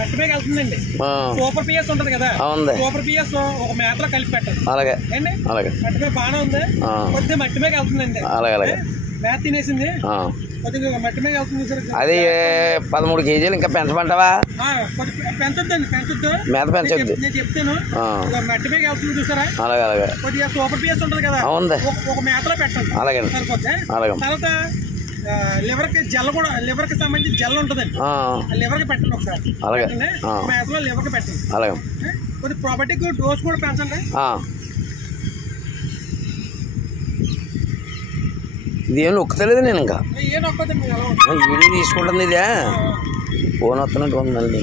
కట్టుమేకి వెళ్తుందండి. Super PS ఉంటది కదా, సూపర్ పిఎస్ ఒక మేతలో కలిపి పెట్టండి. అలాగే అండి. కట్టుమే బాగానే ఉంది, కొద్దిగా మట్టి మీద వెళ్తుందండి. మేత తినేసింది, కొద్దిగా మట్టి మీద వెళ్తుంది సార్. అది 13 కేజీలు ఇంకా పెంచమంటావా? పెంచొద్దండి, పెంచొద్దు, మేత పెంచొద్దు. నేను చెప్తాను. మట్టి మీద వెళ్తుంది చూసారా? అలాగే కొద్దిగా సూపర్ పిఎస్ ఉంటది కదా, ఒక మేతలో పెట్టండి. అలాగే సరిపోద్ది. తర్వాత లివర్ కి జెల్ కూడా, లివర్ కి సంబంధించి జెల్ ఉంటదండి, లివర్ కి పెట్టండి ఒకసారి. మేతలో లివర్ కి పెట్టండి. కొద్ది ప్రాపర్టీకి డోస్ కూడా పెంచండి. ఇదేం నొక్కుతలేదు నేను ఇంకా. ఏ నొక్కదండి, వీడియో తీసుకుంటుంది. ఇదే ఫోన్ వస్తున్నట్టు ఉందండి.